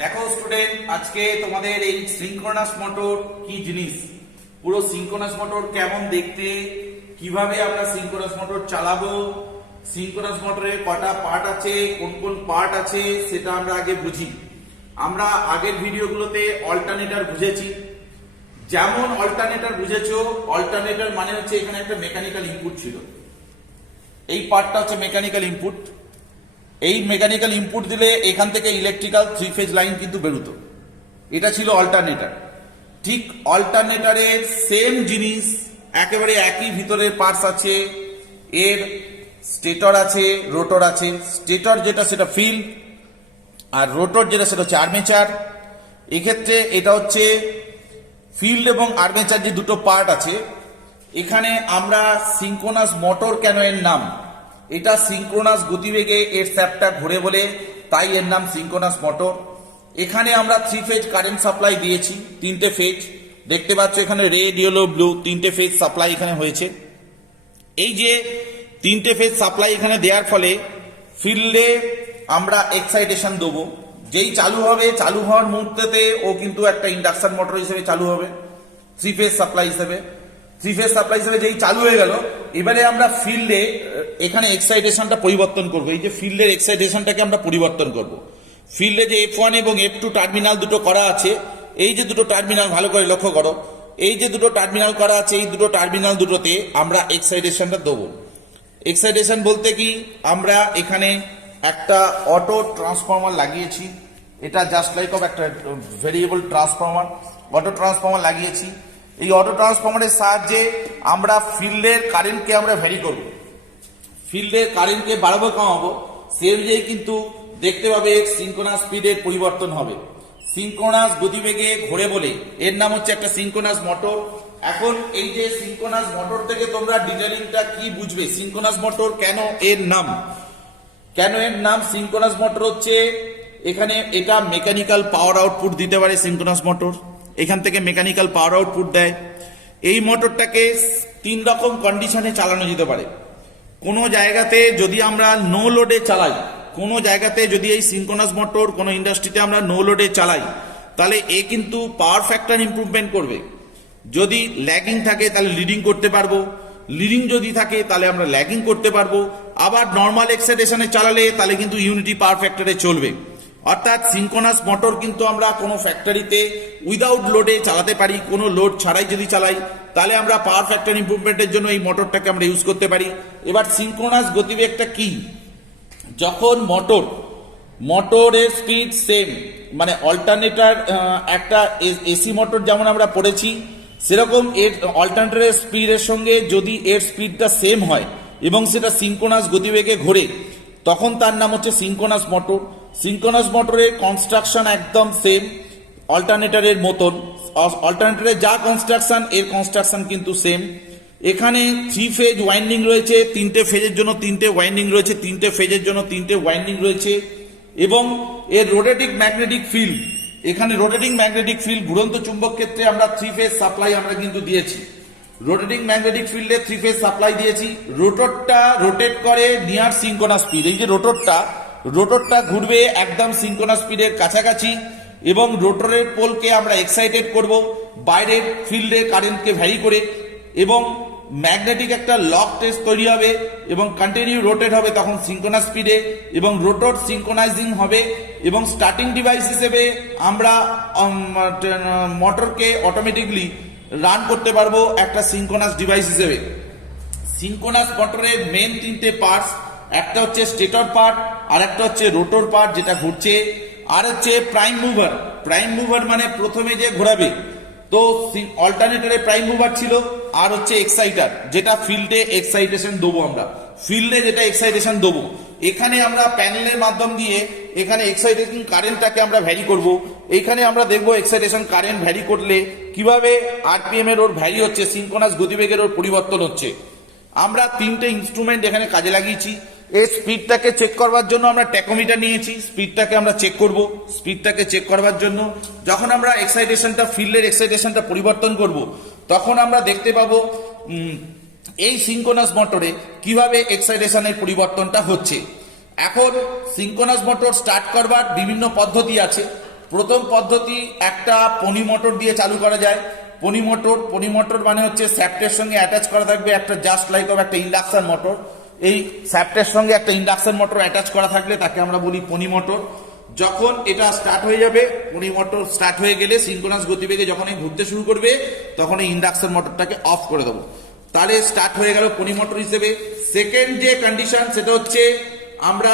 দেখো স্টুডেন্ট, আজকে তোমাদের এই সিঙ্ক্রোনাস মোটর কি জিনিস, পুরো সিঙ্ক্রোনাস মোটর কেমন দেখতে, কিভাবে আমরা সিঙ্ক্রোনাস মোটর চালাবো, সিঙ্ক্রোনাস মোটরে কটা পার্ট আছে, কোন কোন পার্ট আছে সেটা আমরা আগে বুঝি। আমরা আগের ভিডিওগুলোতে অল্টারনেটর বুঝেছি। যেমন অল্টারনেটর বুঝেছো, অল্টারনেটর মানে হচ্ছে এখানে একটা মেকানিক্যাল ইনপুট ছিল। এই পার্টটা হচ্ছে মেকানিক্যাল ইনপুট। এই মেকানিক্যাল ইনপুট দিলে এখান থেকে ইলেকট্রিক্যাল 3 ফেজ লাইন কিন্তু বেরোতো। এটা ছিল অল্টারনেটর। ঠিক অল্টারনেটরের সেম জিনিস, একেবারে একই ভিতরের পার্টস আছে। এর স্টেটর আছে, রোটর আছে। স্টেটর যেটা সেটা ফিল্ড, আর রোটর যেটা সেটা হচ্ছে আর্মেচার। এক্ষেত্রে এটা হচ্ছে ফিল্ড এবং আর্মেচার যে দুটো পার্ট আছে। এখানে আমরা সিঙ্ক্রোনাস মোটর কেন এর নাম, এটা সিঙ্ক্রোনাস গতিবেগে এর স্যাপটা ঘুরে বলে তাই এর নাম সিঙ্ক্রোনাস মোটর। এখানে আমরা 3 ফেজ কারেন্ট সাপ্লাই দিয়েছি, 3টে ফেজ দেখতে পাচ্ছ এখানে, রেড, ইয়েলো, ব্লু, 3টে ফেজ সাপ্লাই এখানে হয়েছে। এই যে 3টে ফেজ সাপ্লাই এখানে দেওয়ার ফলে ফিল্ডে আমরা এক্সাইটেশন দেবো। যেই চালু হবে, চালু হওয়ার মুহূর্তেতে ও কিন্তু একটা ইন্ডাকশন মোটর হিসেবে চালু হবে, 3 ফেজ সাপ্লাই হিসেবে। 3 ফেজ সাপ্লাই হিসেবে যেই চালু হয়ে গেল, এবারে আমরা ফিল্ডে এখানে এক্সাইটেশনটা পরিবর্তন করব। এই যে ফিল্ডের এক্সাইটেশনটাকে আমরা পরিবর্তন করব। ফিল্ডে যে F1 এবং F2 টার্মিনাল দুটো করা আছে, এই যে দুটো টার্মিনাল ভালো করে লক্ষ্য করো, এই যে দুটো টার্মিনাল করা আছে, এই দুটো টার্মিনাল দুটোতে আমরা এক্সাইটেশনটা দেবো। এক্সাইটেশন বলতে কি, আমরা এখানে একটা অটো ট্রান্সফরমার লাগিয়েছি। এটা জাস্ট লাইক অফ একটা ভেরিয়েবল ট্রান্সফরমার, অটো ট্রান্সফরমার লাগিয়েছি। এই অটো ট্রান্সফরমারের সাহায্যে আমরা ফিল্ডের কারেন্টকে আমরা ভ্যারি করব। ফিল্ডের কারেন্টকে বাড়াবো কমাবো, সে অনুযায়ী কিন্তু দেখতে পাবে সিঙ্ক্রোনাস স্পিডের পরিবর্তন হবে। সিঙ্ক্রোনাস গতিবেগে ঘোরে বলে এর নাম হচ্ছে একটা সিঙ্ক্রোনাস মোটর। এখন এই যে সিঙ্ক্রোনাস মোটর থেকে তোমরা ডিটেইলিংটা কি বুঝবে, সিঙ্ক্রোনাস মোটর কেন এর নাম, কেন এর নাম সিঙ্ক্রোনাস মোটর হচ্ছে, এখানে এটা মেকানিক্যাল পাওয়ার আউটপুট দিতে পারে সিঙ্ক্রোনাস মোটর, এখান থেকে মেকানিক্যাল পাওয়ার আউটপুট দেয়। এই মোটরটাকে 3 রকম কন্ডিশনে চালানো যেতে পারে। কোনো জায়গাতে যদি আমরা নো লোডে চালাই, কোনো জায়গাতে যদি এই সিঙ্ক্রোনাস মোটর কোনো ইন্ডাস্ট্রিতে আমরা নো লোডে চালাই, তাহলে এ কিন্তু পাওয়ার ফ্যাক্টর ইমপ্রুভমেন্ট করবে। যদি ল্যাগিং থাকে তাহলে লিডিং করতে পারবো, লিডিং যদি থাকে তাহলে আমরা ল্যাগিং করতে পারবো। আবার নর্মাল এক্সাইটেশনে চালালে তাহলে কিন্তু ইউনিটি পাওয়ার ফ্যাক্টরে চলবে। অর্থাৎ সিঙ্ক্রোনাস মোটর কিন্তু আমরা কোনো ফ্যাক্টরিতে উইদাউট লোডে চালাতে পারি, কোনো লোড ছাড়াই যদি চালাই তাহলে আমরা পাওয়ার ফ্যাক্টর ইমপ্রুভমেন্টের জন্য এই মোটরটাকে আমরা ইউজ করতে পারি। এবার সিঙ্ক্রোনাস গতিবেগটা কি, যখন মোটরের স্পিড সেম, মানে অল্টারনেটর একটা এসি মোটর যেমন আমরা পড়েছি, সেরকম এর অল্টারনেটরের স্পিডের সঙ্গে যদি এর স্পিডটা সেম হয় এবং সেটা সিঙ্ক্রোনাস গতিবেগে ঘোরে, তখন তার নাম হচ্ছে সিঙ্ক্রোনাস মোটর। সিঙ্ক্রোনাস মোটরের কনস্ট্রাকশন একদম সেম অল্টারনেটরের মতন, অল্টারনেটরের যা কনস্ট্রাকশন এর কনস্ট্রাকশন কিন্তু সেম। এখানে 3 ফেজ ওয়াইন্ডিং রয়েছে, 3টে ফেজের জন্য 3টে ওয়াইন্ডিং রয়েছে, 3টে ফেজের জন্য 3টে ওয়াইন্ডিং রয়েছে। এবং এর রোটেটিং ম্যাগনেটিক ফিল্ড, এখানে রোটেটিং ম্যাগনেটিক ফিল্ড, ঘুরন্ত চুম্বক ক্ষেত্রে আমরা 3 ফেজ সাপ্লাই আমরা কিন্তু দিয়েছি। রোটেটিং ম্যাগনেটিক ফিল্ডে 3 ফেজ সাপ্লাই দিয়েছি। রোটরটা রোটেট করে নিয়ার সিঙ্ক্রোনাস স্পিড। এই যে রোটরটা ঘুরবে একদম সিঙ্ক্রোনাস স্পিডের কাছাকাছি, এবং রোটরের পোলকে আমরা এক্সাইটেড করব বাইরের ফিল্ডে কারেন্টকে ভ্যারি করে, এবং ম্যাগনেটিক একটা লক টেস্ট তৈরি হবে এবং কন্টিনিউ রোটেট হবে তখন সিঙ্ক্রোনাস স্পিডে, এবং রোটর সিঙ্ক্রোনাইজিং হবে। এবং স্টার্টিং ডিভাইস হিসেবে আমরা মোটরকে অটোমেটিকলি রান করতে পারবো একটা সিঙ্ক্রোনাস ডিভাইস হিসেবে। সিঙ্ক্রোনাস মোটরের মেন 3টে পার্টস, একটা হচ্ছে স্টেটর পার্ট, আর একটা হচ্ছে রোটর পার্ট যেটা ঘুরছে, আর হচ্ছে প্রাইম মুভার। প্রাইম মুভার মানে প্রথমে যে ঘোরাবে, তো অল্টারনেটরে প্রাইম মুভার ছিল, আর হচ্ছে এক্সাইটার যেটা ফিল্ডে এক্সাইটেশন দেবো। আমরা ফিল্ডে যেটা এক্সাইটেশন দেবো, এখানে আমরা প্যানেলের মাধ্যম দিয়ে এখানে এক্সাইটেশন কারেন্টটাকে আমরা ভ্যারি করব। এইখানে আমরা দেখবো এক্সাইটেশন কারেন্ট ভ্যারি করলে কিভাবে আরপিএম এর ওর ভ্যারি হচ্ছে, সিঙ্ক্রোনাস গতিবেগের ওর পরিবর্তন হচ্ছে। আমরা 3টে ইনস্ট্রুমেন্ট এখানে কাজে লাগিয়েছি। এই স্পিডটাকে চেক করবার জন্য আমরা ট্যাকোমিটার নিয়েছি, স্পিডটাকে আমরা চেক করব। স্পিডটাকে চেক করবার জন্য যখন আমরা এক্সাইটেশনটা, ফিল্ডের এক্সাইটেশনটা পরিবর্তন করব, তখন আমরা দেখতে পাবো এই সিঙ্ক্রোনাস মোটরে কিভাবে এক্সাইটেশনের পরিবর্তনটা হচ্ছে। এখন সিঙ্ক্রোনাস মোটর স্টার্ট করবার বিভিন্ন পদ্ধতি আছে। প্রথম পদ্ধতি একটা পনি মোটর দিয়ে চালু করা যায়। পনি মোটর মানে হচ্ছে শ্যাফটের সঙ্গে অ্যাটাচ করা থাকবে একটা জাস্ট লাইক অফ একটা ইন্ডাকশন মোটর। এই শ্যাফটের সঙ্গে একটা ইন্ডাকশন মোটর অ্যাটাচ করা থাকলে তাকে আমরা বলি পনি মোটর। যখন এটা স্টার্ট হয়ে যাবে, পনি মোটর স্টার্ট হয়ে গেলে সিনক্রোনাস গতিবেগে যখন ঘুরতে শুরু করবে তখন এই ইন্ডাকশন মোটরটাকে অফ করে দেবো, তাহলে স্টার্ট হয়ে গেল পনি মোটর হিসেবে। সেকেন্ড যে কন্ডিশন সেটা হচ্ছে আমরা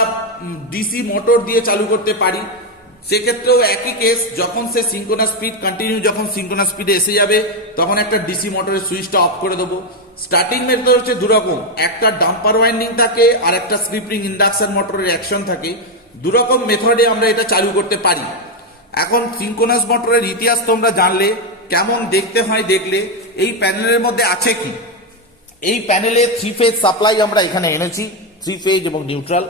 ডিসি মোটর দিয়ে চালু করতে পারি। সেক্ষেত্রেও একই কেস, যখন সে সিনক্রোনাস স্পিড কন্টিনিউ যখন সিনক্রোনাস স্পিডে এসে যাবে তখন একটা ডিসি মোটরের সুইচটা অফ করে দেবো। স্টার্টিং মেথড হচ্ছে দুরকম, একটা ডাম্পার ওয়াইন্ডিং থাকে আর একটা স্লিপ রিং ইন্ডাকশন মোটরের অ্যাকশন থাকে। দুরকম মেথডে আমরা এটা চালু করতে পারি। এখন সিনক্রোনাস মোটরের ইতিহাস তোমরা জানলে, কেমন দেখতে হয় দেখলে। এই প্যানেলের মধ্যে আছে কি, এই প্যানেলে 3 ফেজ সাপ্লাই আমরা এখানে এনেছি, 3 ফেজ এবং নিউট্রাল।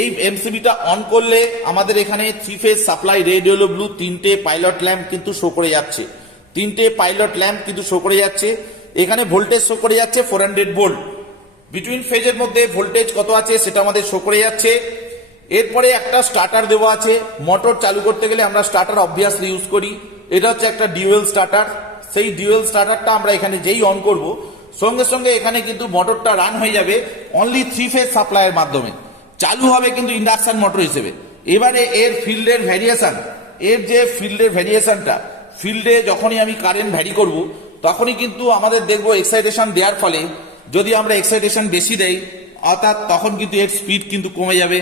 এই এমসিবিটা অন করলে আমাদের এখানে 3 phase supply red yellow blue 3টে পাইলট ল্যাম্প কিন্তু শো করে যাচ্ছে, 3টে পাইলট ল্যাম্প কিন্তু শো করে যাচ্ছে। এখানে ভোল্টেজ শো করে যাচ্ছে 400 ভোল্ট। বিটুইন ফেজের মধ্যে ভোল্টেজ কত আছে সেটা আমাদের শো করে যাচ্ছে। এরপরে একটা স্টার্টার দেওয়া আছে, মোটর চালু করতে গেলে আমরা স্টার্টার অবভিয়াসলি ইউজ করি। এটা হচ্ছে একটা ডিউয়েল স্টার্টার। সেই ডিউয়েল স্টার্টারটা আমরা এখানে যেই অন করব সঙ্গে সঙ্গে এখানে কিন্তু মোটরটা রান হয়ে যাবে অনলি 3 ফেজ সাপ্লাইয়ের মাধ্যমে, চালু হবে কিন্তু ইন্ডাকশন মোটর হিসেবে। এবারে এর ফিল্ডের ভ্যারিয়েশন, এর যে ফিল্ডের ভ্যারিয়েশনটা, ফিল্ডে যখনই আমি কারেন্ট ভ্যারি করব তখনই কিন্তু আমাদের দেখবো এক্সাইটেশন দেওয়ার ফলে যদি আমরা এক্সাইটেশন বেশি দেই অর্থাৎ তখন কিন্তু এর স্পিড কিন্তু কমে যাবে।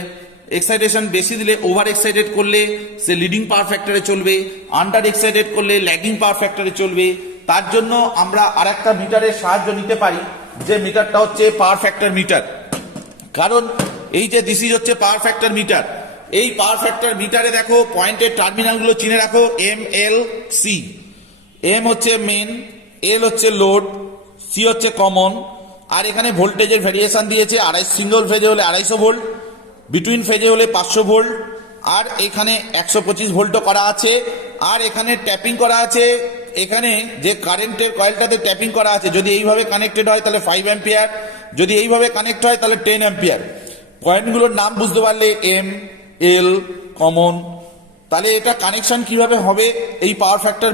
এক্সাইটেশন বেশি দিলে ওভার এক্সাইটেড করলে সে লিডিং পাওয়ার ফ্যাক্টরে চলবে, আন্ডার এক্সাইটেড করলে ল্যাগিং পাওয়ার ফ্যাক্টরে চলবে। তার জন্য আমরা আরেকটা মিটারের সাহায্য নিতে পারি, যে মিটারটা হচ্ছে পাওয়ার ফ্যাক্টর মিটার। কারণ এই যে দিস ইজ হচ্ছে পাওয়ার ফ্যাক্টর মিটার, এই পাওয়ার ফ্যাক্টর মিটারে দেখো পয়েন্টের টার্মিনালগুলো চিনে রাখো, এম এল সি। এম হচ্ছে মেন, এল হচ্ছে লোড, সি হচ্ছে কমন। আর এখানে ভোল্টেজের ভ্যারিয়েশন দিয়েছে, সিঙ্গল ফেজে হলে 250 ভোল্ট, বিটুইন ফেজে হলে 500 ভোল্ট, আর এখানে 125 ভোল্টও করা আছে। আর এখানে ট্যাপিং করা আছে, এখানে যে কারেন্টের কয়েলটাতে ট্যাপিং করা আছে যদি এইভাবে কানেক্টেড হয় তাহলে 5 অ্যাম্পিয়ার, যদি এইভাবে কানেক্ট হয় তাহলে 10 অ্যাম্পিয়ার। পয়েন্টগুলোর নাম বুঝতে পারলে এম এল কমন, তাহলে এটা কানেকশন কিভাবে হবে। এই পাওয়ার ফ্যাক্টর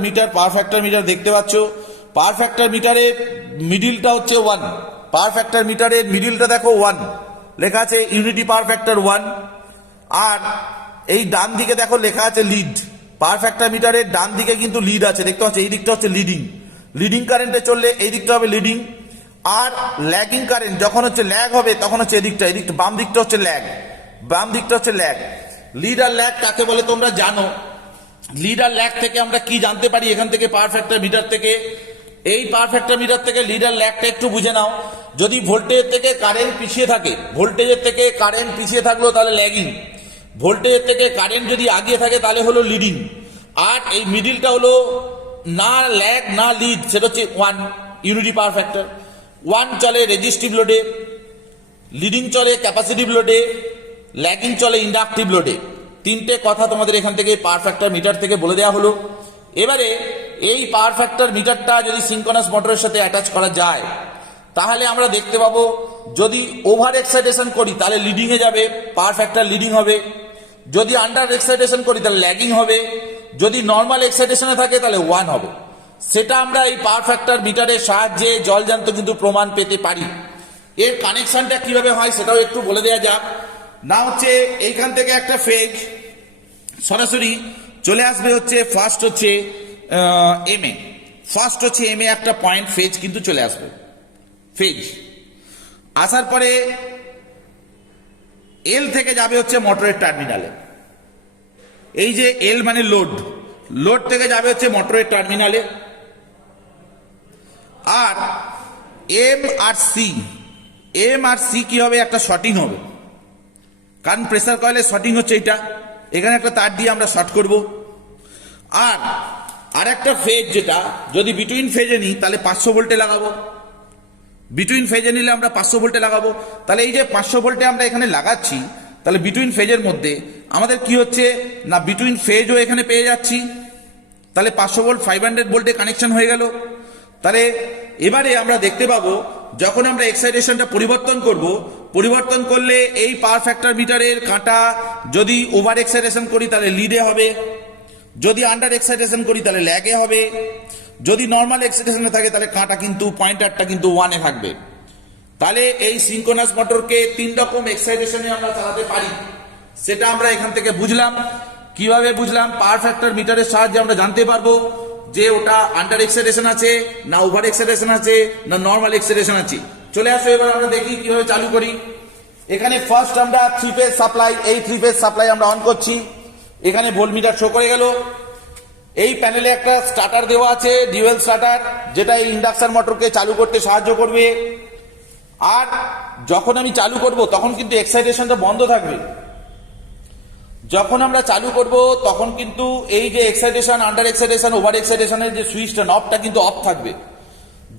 মিটার দেখতে পাচ্ছ, পাওয়ার ফ্যাক্টর মিটারের মিডিলটা হচ্ছে 1, পাওয়ার ফ্যাক্টর মিটারের মিডিলটা দেখো 1 লেখা আছে, ইউনিটি পাওয়ার ফ্যাক্টর 1। আর এই ডান দিকে দেখো লেখা আছে লিড, পাওয়ার ফ্যাক্টর মিটারের ডান দিকে কিন্তু লিড আছে, দেখতে পাচ্ছ এই দিকটা হচ্ছে লিডিং কারেন্টে চললে এই দিকটা হবে লিডিং। আর ল্যাগিং কারেন্ট যখন হচ্ছে ল্যাগ হবে তখন হচ্ছে এদিকটা বাম দিকটা হচ্ছে ল্যাগ। লিড আর ল্যাগ কাকে বলে তোমরা জানো। লিড আর ল্যাগ থেকে আমরা কি জানতে পারি এখান থেকে, পাওয়ার ফ্যাক্টর মিটার থেকে। এই পাওয়ার ফ্যাক্টর মিটার থেকে লিড আর ল্যাগটা একটু বুঝে নাও। যদি ভোল্টেজের থেকে কারেন্ট পিছিয়ে থাকে, ভোল্টেজের থেকে কারেন্ট পিছিয়ে থাকলো তাহলে ল্যাগিং, ভোল্টেজের থেকে কারেন্ট যদি আগিয়ে থাকে তাহলে হলো লিডিং। আর এই মিডিলটা হলো না ল্যাগ না লিড, সেটা হচ্ছে 1, ইউনিটি পাওয়ার ফ্যাক্টর। 1 চলে রেজিস্টিভ লোডে, লিডিং চলে ক্যাপাসিটিভ লোডে, ল্যাগিং চলে ইন্ডাকটিভ লোডে। 3টে কথা তোমাদের এখান থেকে পাওয়ার ফ্যাক্টর মিটার থেকে বলে দেওয়া হলো। এবারে এই পাওয়ার ফ্যাক্টর মিটারটা যদি সিনক্রোনাস মোটরের সাথে অ্যাটাচ করা যায় তাহলে আমরা দেখতে পাবো যদি ওভার এক্সাইটেশন করি তাহলে লিডিং এ যাবে, পাওয়ার ফ্যাক্টর লিডিং হবে। যদি আন্ডার এক্সাইটেশন করি তাহলে ল্যাগিং হবে। যদি নর্মাল এক্সাইটেশনে থাকে তাহলে 1 হবে। সেটা আমরা এই পাওয়ার ফ্যাক্টর মিটারের সাহায্যে জলজান্ত কিন্তু প্রমাণ পেতে পারি। এর কানেকশনটা কিভাবে হয় সেটাও একটু বলে দেওয়া যাক। না হচ্ছে এইখান থেকে একটা ফেজ সরাসরি চলে আসবে হচ্ছে ফার্স্ট হচ্ছে এম এ একটা পয়েন্ট ফেজ কিন্তু চলে আসবে। ফেজ আসার পরে এল থেকে যাবে হচ্ছে মোটরের টার্মিনালে। এই যে এল মানে লোড থেকে যাবে হচ্ছে মোটরের টার্মিনালে। আর এম আর সি কি হবে, একটা শর্টিং হবে, কারণ প্রেসার কয়েলের শর্টিং হচ্ছে এটা। এখানে একটা তার দিয়ে আমরা শর্ট করব। আর একটা ফেজ যেটা যদি বিটুইন ফেজে নিই তাহলে 500 ভোল্টে লাগাবো। বিটুইন ফেজে নিলে আমরা 500 ভোল্টে লাগাবো। তাহলে এই যে 500 ভোল্টে আমরা এখানে লাগাচ্ছি, তাহলে বিটুইন ফেজের মধ্যে আমাদের কি হচ্ছে না, বিটুইন ফেজও এখানে পেয়ে যাচ্ছি। তাহলে 500 ভোল্ট 500 ভোল্টে কানেকশন হয়ে গেল। তাহলে এবারে আমরা দেখতে পাবো যখন আমরা এক্সাইটেশনটা পরিবর্তন করলে এই পাওয়ার ফ্যাক্টর মিটারের কাঁটা যদি ওভার এক্সাইটেশন করি তাহলে লিডে হবে, যদি আন্ডার এক্সাইটেশন করি তাহলে ল্যাগে হবে, যদি নর্মাল এক্সাইটেশনে থাকে তাহলে কাঁটা কিন্তু পয়েন্টারটা কিন্তু 1-এ থাকবে। তাহলে এই সিঙ্ক্রোনাস মোটরকে 3 রকম এক্সাইটেশনে আমরা চালাতে পারি, সেটা আমরা এখান থেকে বুঝলাম। কিভাবে বুঝলাম? পাওয়ার ফ্যাক্টর মিটারের সাহায্যে আমরা জানতে পারবো যে ওটা আন্ডার এক্সাইটেশন আছে না ওভার এক্সাইটেশন আছে না নর্মাল এক্সাইটেশন আছে। চলে আসো এবার আমরা দেখি কিভাবে চালু করি। এখানে ফার্স্ট আমরা 3 ফেজ সাপ্লাই, এই 3 ফেজ সাপ্লাই আমরা অন করছি। এখানে ভোল্টমিটার শো করে গেল। এই প্যানেলে একটা স্টার্টার দেওয়া আছে, ডিউয়েল স্টার্টার, যেটা এই ইন্ডাকশন মোটরকে চালু করতে সাহায্য করবে। আর যখন আমি চালু করব তখন কিন্তু এক্সাইটেশনটা বন্ধ থাকবে। যখন আমরা চালু করব তখন কিন্তু এই যে এক্সাইটেশন, আন্ডার এক্সাইটেশন, ওভার এক্সাইটেশনের যে সুইচটা নবটা কিন্তু অফ থাকবে।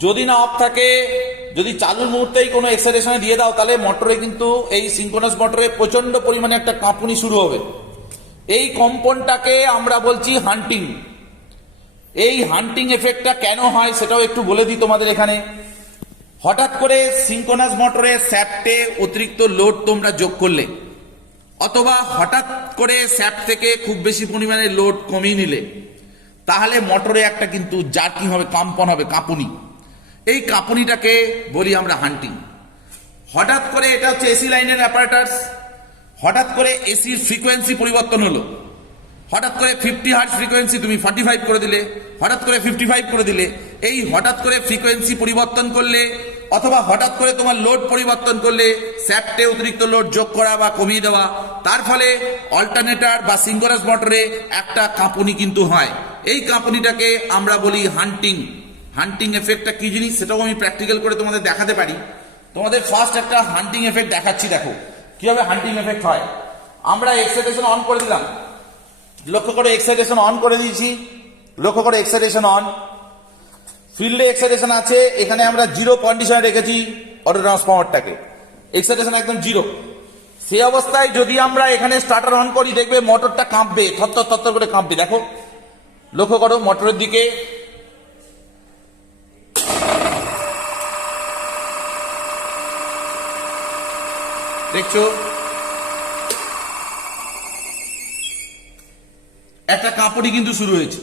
যদি না অফ থাকে, যদি চালুর মুহূর্তেই কোনো এক্সাইটেশনে দিয়ে দাও, তাহলে মোটরে কিন্তু এই সিঙ্ক্রোনাস মোটরে প্রচন্ড পরিমাণে একটা কাঁপুনি শুরু হবে। এই কম্পনটাকে আমরা বলছি হান্টিং। এই হান্টিং এফেক্টটা কেন হয় সেটাও একটু বলে দিই তোমাদের এখানে। হঠাৎ করে সিঙ্ক্রোনাস মোটরের শ্যাফটে অতিরিক্ত লোড তোমরা যোগ করলে, অথবা হঠাৎ করে শ্যাফট থেকে খুব বেশি পরিমাণে লোড কমিয়ে নিলে, তাহলে মোটরে একটা কিন্তু জার্কিং হবে, কম্পন হবে, কাঁপুনি। এই কাঁপুনিটাকে বলি আমরা হান্টিং। হঠাৎ করে, এটা হচ্ছে এসি লাইনের অ্যাপারেটাস, হঠাৎ করে এসির ফ্রিকোয়েন্সি পরিবর্তন হলো। হঠাৎ করে 50 হার্টজ ফ্রিকোয়েন্সি তুমি 45 করে দিলে, হঠাৎ করে 55 করে দিলে। এই হঠাৎ করে ফ্রিকোয়েন্সি পরিবর্তন করলে অথবা হঠাৎ করে তোমার লোড পরিবর্তন করলে, শ্যাফটে অতিরিক্ত লোড যোগ করা বা কমিয়ে দেওয়া, তার ফলে অল্টারনেটর বা সিঙ্ক্রোনাস মোটরে একটা কাঁপুনি কিন্তু হয়। এই কাঁপুনিটাকে আমরা বলি হান্টিং। হান্টিং এফেক্টটা কি জিনিস সেটাও আমি প্র্যাকটিক্যাল করে তোমাদের দেখাতে পারি। তোমাদের ফার্স্ট একটা হান্টিং এফেক্ট দেখাচ্ছি, দেখো কিভাবে হান্টিং এফেক্ট হয়। আমরা এক্সাইটেশন অন করে দিলাম, লক্ষ্য করে এক্সাইটেশন অন করে দিয়েছি, লক্ষ্য করে এক্সাইটেশন অন। ফিল্ডে এক্সাইটেশন আছে, এখানে আমরা 0 কন্ডিশনে রেখেছি অটো ট্রান্সফরমারটাকে, এক্সাইটেশন একদম 0। সেই অবস্থায় যদি আমরা এখানে স্টার্টার অন করি, দেখবে মোটরটা কাঁপবে, থরথর থরথর করে কাঁপবে। দেখো, লক্ষ্য করো মোটরের দিকে, দেখছো একটা কাঁপুনি কিন্তু শুরু হয়েছে।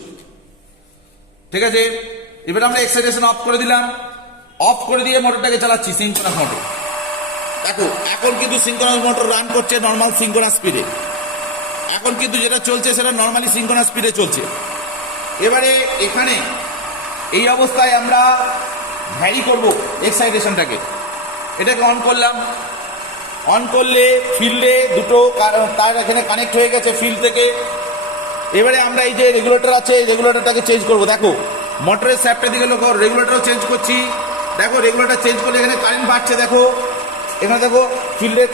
ঠিক আছে, এবার আমরা এক্সাইটেশন অফ করে দিলাম, অফ করে দিয়ে মোটরটাকে চালাচ্ছি সিঙ্ক্রোনাস মোটর। দেখো এখন কিন্তু সিঙ্ক্রোনাস মোটর রান করছে নর্মাল সিঙ্ক্রোনাস স্পিডে। এখন কিন্তু যেটা চলছে সেটা নর্মালি সিঙ্ক্রোনাস স্পিডে চলছে। এবারে এখানে এই অবস্থায় আমরা ভ্যারি করব এক্সাইটেশনটাকে। এটাকে অন করলাম, অন করলে ফিল্ডে দুটো তার এখানে কানেক্ট হয়ে গেছে ফিল্ড থেকে। এবারে আমরা এই যে রেগুলেটর আছে, রেগুলেটরটাকে চেঞ্জ করব। দেখো মোটরের শ্যাফটের দিকে লক্ষ্য, রেগুলেটরও চেঞ্জ করছি। দেখো রেগুলেটর চেঞ্জ করলে এখানে কারেন্ট বাড়ছে। দেখো এখানে দেখো ফিল্ডের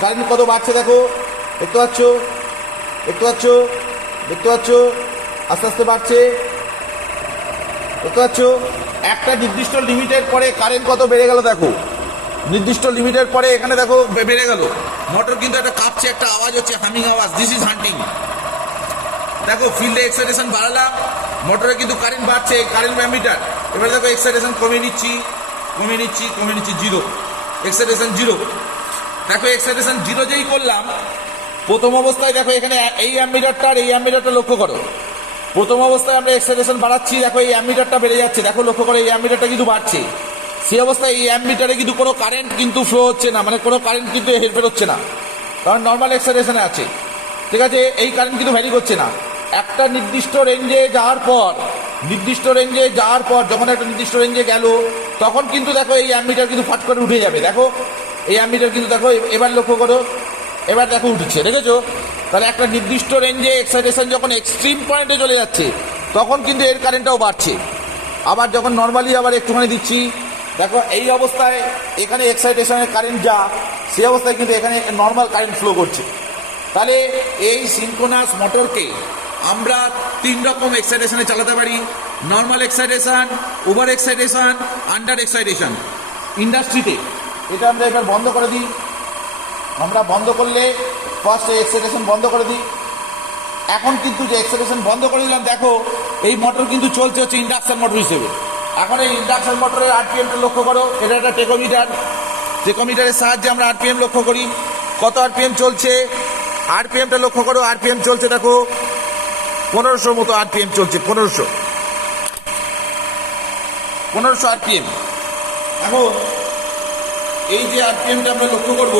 কারেন্ট কত বাড়ছে, দেখো দেখতে পাচ্ছ, দেখতে পাচ্ছ, দেখতে পাচ্ছ, আস্তে আস্তে বাড়ছে, দেখতে পাচ্ছ। একটা নির্দিষ্ট লিমিটের পরে কারেন্ট কত বেড়ে গেল, দেখো নির্দিষ্ট লিমিটের পরে এখানে দেখো বেড়ে গেল। মোটর কিন্তু একটা কাঁপছে, একটা আওয়াজ হচ্ছে, হামিং আওয়াজ। This is hunting. দেখো ফিল্ডে এক্সাইটেশন বাড়ালাম, মোটরে কিন্তু কারেন্ট বাড়ছে, কারেন্ট অ্যামিটার। এবার দেখো এক্সাইটেশন কমিয়ে নিচ্ছি, কমিয়ে নিচ্ছি, কমিয়ে নিচ্ছি, 0, এক্সাইটেশন 0। দেখো এক্সাইটেশন 0 যেই করলাম, প্রথম অবস্থায় দেখো এখানে এই অ্যামিটারটা আর এই অ্যামিটারটা লক্ষ্য করো। প্রথম অবস্থায় আমরা এক্সাইটেশন বাড়াচ্ছি, দেখো এই অ্যামিটারটা বেড়ে যাচ্ছে। দেখো লক্ষ্য করো এই অ্যামিটারটা কিন্তু বাড়ছে। সেই অবস্থায় এই অ্যামিটারে কিন্তু কোনো কারেন্ট কিন্তু ফ্লো হচ্ছে না, মানে কোনো কারেন্ট কিন্তু হেরফের হচ্ছে না, কারণ নর্মাল এক্সাইটেশনে আছে। ঠিক আছে, এই কারেন্ট কিন্তু ভ্যারি করছে না। একটা নির্দিষ্ট রেঞ্জে যাওয়ার পর, নির্দিষ্ট রেঞ্জে যাওয়ার পর যখন একটা নির্দিষ্ট রেঞ্জে গেল, তখন কিন্তু দেখো এই অ্যামিটার কিন্তু ফাট করে উঠে যাবে। দেখো এই অ্যামিটার কিন্তু দেখো, এবার লক্ষ্য করো, এবার দেখো উঠছে, দেখেছো? তাহলে একটা নির্দিষ্ট রেঞ্জে এক্সাইটেশন যখন এক্সট্রিম পয়েন্টে চলে যাচ্ছে, তখন কিন্তু এর কারেন্টটাও বাড়ছে। আবার যখন নর্মালি আবার একটুখানি দিচ্ছি, দেখো এই অবস্থায় এখানে এক্সাইটেশনের কারেন্ট যা, সেই অবস্থায় কিন্তু এখানে নর্মাল কারেন্ট ফ্লো করছে। তাহলে এই সিঙ্ক্রোনাস মোটরকে আমরা 3 রকম এক্সাইটেশনে চালাতে পারি: normal excitation, over excitation, under excitation. ইন্ডাস্ট্রিতে এটা আমরা এবার বন্ধ করে দিই। আমরা বন্ধ করলে ফার্স্ট এক্সাইটেশন বন্ধ করে দিই। এখন কিন্তু যে এক্সাইটেশন বন্ধ করে দিলাম, দেখো এই মোটর কিন্তু চলছে হচ্ছে ইন্ডাকশন মোটর হিসেবে। এখন এই ইন্ডাকশন মোটরের আরপিএমটা লক্ষ্য করো, এটা একটা টেকোমিটার। টেকোমিটারের সাহায্যে আমরা আরপিএম লক্ষ্য করি, কত আরপিএম চলছে। আরপিএমটা লক্ষ্য করো, আরপিএম চলছে দেখো 1500 মতো আরপিএম চলছে, 1500 আরপিএম। এখন এই যে আরপিএমটা আমরা লক্ষ্য করব,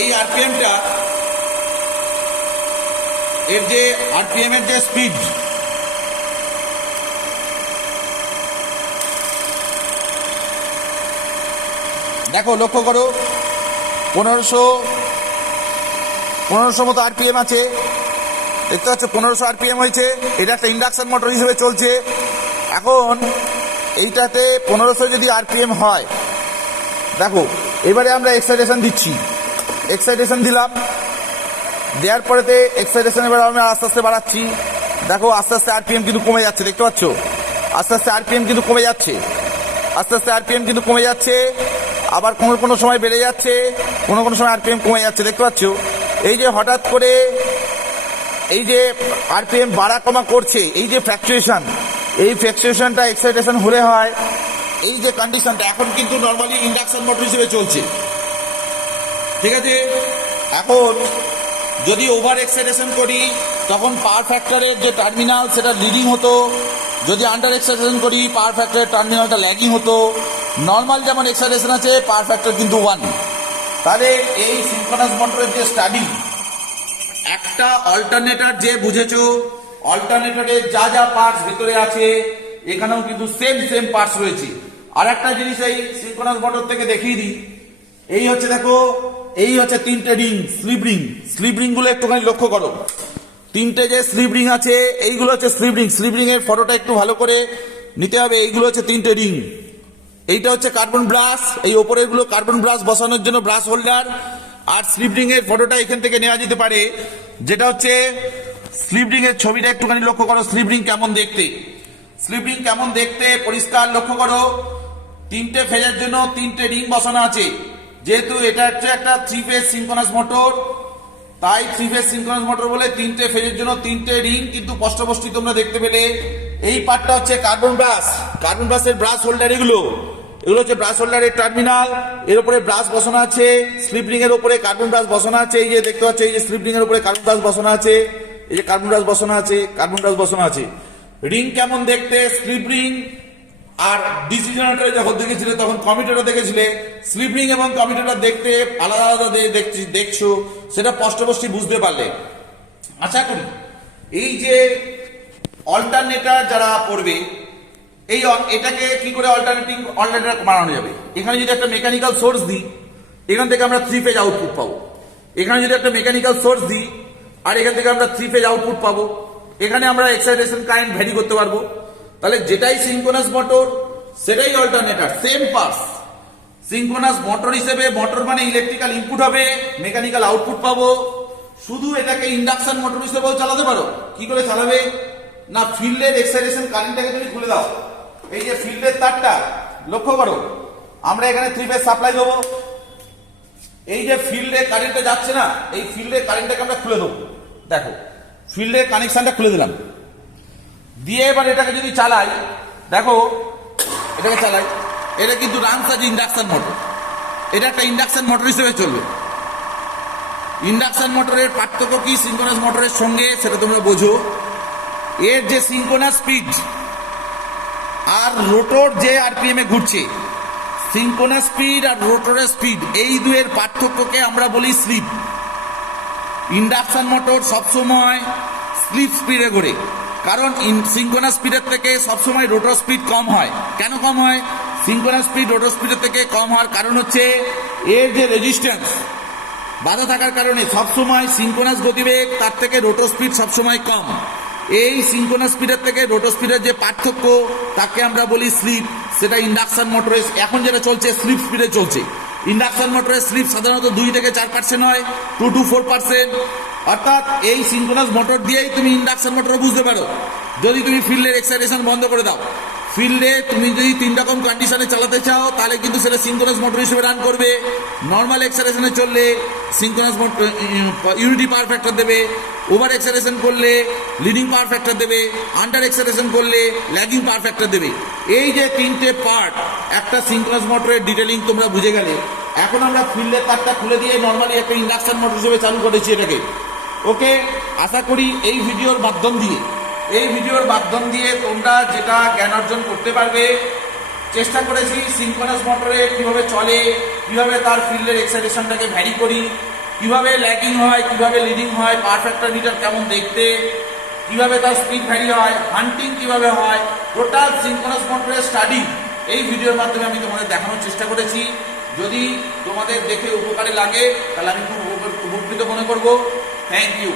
এই আরপিএমটা এর যে আরপিএম এর যে স্পিড, দেখো লক্ষ্য করো, 1500 মতো আরপিএম আছে, দেখতে পাচ্ছ 1500 আরপিএম হয়েছে। এটা একটা ইন্ডাকশন মোটর হিসেবে চলছে। এখন এইটাতে 1500 যদি আরপিএম হয়, দেখো এবারে আমরা এক্সাইটেশন দিচ্ছি, এক্সাইটেশন দিলাম, দেওয়ার পরেতে এক্সাইটেশন এবার আমরা আস্তে আস্তে বাড়াচ্ছি। দেখো আস্তে আস্তে আরপিএম কিন্তু কমে যাচ্ছে, দেখতে পাচ্ছ আস্তে আস্তে আরপিএম কিন্তু কমে যাচ্ছে, আস্তে আস্তে আরপিএম কিন্তু কমে যাচ্ছে। আবার কোনো কোনো সময় বেড়ে যাচ্ছে, কোনো কোনো সময় আরপিএম কমে যাচ্ছে, দেখতে পাচ্ছ। এই যে হঠাৎ করে এই যে আরপিএম বাড়া কমা করছে, এই যে ফ্ল্যাকচুয়েশন, এই ফ্ল্যাকচুয়েশনটা এক্সাইটেশন হলে হয়। এই যে কন্ডিশনটা এখন কিন্তু নর্মালি ইন্ডাকশন মোটর হিসেবে চলছে, ঠিক আছে। এখন যদি ওভার এক্সাইটেশন করি তখন পাওয়ার ফ্যাক্টরের যে টার্মিনাল সেটা লিডিং হতো, যদি আন্ডার এক্সাইটেশন করি পাওয়ার ফ্যাক্টরের টার্মিনালটা ল্যাগিং হতো। নর্মাল যেমন এক্সাইটেশন আছে, পাওয়ার ফ্যাক্টর কিন্তু 1। তাহলে এই সিনক্রোনাস মোটরের যে স্টাডি, একটা অল্টারনেটর যে বুঝেছো, অল্টারনেটরের যা যা পার্টস ভিতরে আছে এখানেও কিন্তু সেম পার্টস রয়েছে। আর একটা জিনিস এই সিনক্রোনাস মোটর থেকে দেখিয়ে দিই, এই হচ্ছে দেখো, এই হচ্ছে 3টে রিং, স্লিপ রিং গুলো একটুখানি লক্ষ্য করো। 3টে যে স্লিপ রিং আছে এইগুলো হচ্ছে স্লিপ রিং এর ফটোটা একটু ভালো করে নিতে হবে। এইগুলো হচ্ছে 3টে রিং, এইটা হচ্ছে কার্বন ব্রাশ, এই ওপরের গুলো কার্বন ব্রাশ বসানোর জন্য ব্রাশ হোল্ডার। আর স্লিপ রিং এর ফটোটা এখান থেকে নেওয়া যেতে পারে, যেটা হচ্ছে স্লিপ রিং এর ছবিটা একটুখানি লক্ষ্য করো। স্লিপ রিং কেমন দেখতে, স্লিপ রিং কেমন দেখতে পরিষ্কার লক্ষ্য করো। 3টে ফেজের জন্য 3টে রিং বসানো আছে। যেহেতু এটা হচ্ছে একটা 3 ফেজ সিনক্রোনাস মোটর, তাই 3 ফেজ সিনক্রোনাস মোটর বলে 3টে ফেজের জন্য 3টে রিং কিন্তু স্পষ্টপষ্ট তোমরা দেখতে পেলে। এই পার্টটা হচ্ছে কার্বন ব্রাশের ব্রাশ হোল্ডার, এগুলো হচ্ছে ব্রাশ হোল্ডারের টার্মিনাল। এর উপরে ব্রাশ বসানো আছে, স্লিপ রিং এর উপরে কার্বন ব্রাশ বসানো আছে। এই যে দেখতে পাচ্ছ, এই যে স্লিপ রিং এর উপরে কার্বন ব্রাশ বসানো আছে, এই যে কার্বন ব্রাশ বসানো আছে। রিং কেমন দেখতে, স্লিপ রিং আর ডিসি জেনারেটরে যখন দেখেছিলে তখন কমিউটেটর দেখেছিলে, স্লিপ রিং এবং কমিউটেটর দেখতে আলাদা আলাদা দেখছো, সেটা স্পষ্টপষ্ট বুঝতে পারলে আশা করি। এই যে অল্টারনেটর যারা পড়বে, এটাকে কি করে অল্টারনেটর বানানো যাবে। এখানে যদি একটা মেকানিক্যাল সোর্স দিই, এখান থেকে আমরা 3 ফেজ আউটপুট পাবো। এখানে যদি একটা মেকানিক্যাল সোর্স দিই আর এখান থেকে আমরা 3 ফেজ আউটপুট পাবো। এখানে আমরা এক্সাইটেশন কারেন্ট ভ্যারি করতে পারবো। তাহলে যেটাই সিনক্রোনাস মোটর সেটাই alternator, same parts. Synchronous motor হিসেবে, মোটর মানে ইলেকট্রিক্যাল ইনপুট হবে, মেকানিক্যাল আউটপুট পাবো। শুধু এটাকে ইন্ডাকশন মোটর হিসেবেও চালাতে পারো। কি করে চালাবে না, ফিল্ডের এক্সাইটেশন কারেন্টটাকে তুমি খুলে দাও। এই যে ফিল্ডের তারটা লক্ষ্য করো, আমরা এখানে 3 ফেজ সাপ্লাই দেবো। এই যে ফিল্ডে কারেন্টটা যাচ্ছে না, এই ফিল্ডের কারেন্টটাকে আমরা খুলে দেবো। দেখো ফিল্ডের কানেকশনটা খুলে দিলাম, দিয়ে এবার এটাকে যদি চালাই, দেখো এটাকে চালাই, এটা কিন্তু রানস আছে ইন্ডাকশন মোটর। এটা একটা ইন্ডাকশন মোটর হিসেবে চলবে। ইন্ডাকশন মোটরের পার্থক্য কি সিনক্রোনাস মোটরের সঙ্গে সেটা তোমরা বোঝো। এর যে সিনক্রোনাস স্পিড আর রোটর যে আরপিএম এ ঘুরছে, সিনক্রোনাস স্পিড আর রোটরের স্পিড, এই দুয়ের পার্থক্যকে আমরা বলি স্লিপ। ইন্ডাকশন মোটর সবসময় স্লিপ স্পিডে ঘোরে, কারণ সিনক্রোনাস স্পিডের থেকে সবসময় রোটর স্পিড কম হয়। কেন কম হয়? সিনক্রোনাস স্পিড রোটর স্পিডের থেকে কম হওয়ার কারণ হচ্ছে এর যে রেজিস্ট্যান্স বাধা থাকার কারণে সবসময় সিনক্রোনাস গতিবেগ তার থেকে রোটর স্পিড সবসময় কম। এই সিনক্রোনাস স্পিডের থেকে রোটর স্পিডের যে পার্থক্য তাকে আমরা বলি স্লিপ। সেটা ইন্ডাকশন মোটরে এখন যেটা চলছে স্লিপ স্পিডে চলছে। ইন্ডাকশন মোটরের স্লিপ সাধারণত 2 থেকে 4% হয়, 2 to 4%। অর্থাৎ এই সিনক্রোনাস মোটর দিয়েই তুমি ইন্ডাকশন মোটর বুঝতে পারো। যদি তুমি ফিল্ডের এক্সাইটেশন বন্ধ করে দাও, ফিল্ডে তুমি যদি 3 রকম কন্ডিশনে চালাতে চাও তাহলে কিন্তু সেটা সিনক্রোনাস মোটর হিসেবে রান করবে। নর্মাল এক্সাইটেশনে চললে synchronous motor unity power factor দেবে, ওভার এক্সাইটেশন করলে লিডিং পাওয়ার ফ্যাক্টর দেবে, আন্ডার এক্সাইটেশন করলে ল্যাগিং পাওয়ার ফ্যাক্টর দেবে। এই যে 3টে পার্ট একটা সিনক্রোনাস মোটরের ডিটেলিং তোমরা বুঝে গেলে। এখন আমরা ফিল্ডের তারটা খুলে দিয়ে নর্মালি একটা ইন্ডাকশন মোটর হিসেবে চালু করেছি এটাকে। ওকে, আশা করি এই ভিডিওর মাধ্যম দিয়ে তোমরা যেটা জ্ঞান অর্জন করতে পারবে। চেষ্টা করেছি সিনক্রোনাস মোটরে কিভাবে চলে, কিভাবে তার ফিল্ডের এক্সাইটেশনটাকে ভ্যারি করি, কিভাবে ল্যাগিং হয়, কিভাবে লিডিং হয়, পাওয়ার ফ্যাক্টর মিটার কেমন দেখতে, কিভাবে তার স্পিড ভ্যারি হয়, হান্টিং কিভাবে হয়, টোটাল সিনক্রোনাস মোটরের স্টাডি এই ভিডিওর মাধ্যমে আমি তোমাদের দেখানোর চেষ্টা করেছি। যদি তোমাদের দেখে উপকারে লাগে তাহলে আমি খুব উপকৃত মনে করব। Thank you.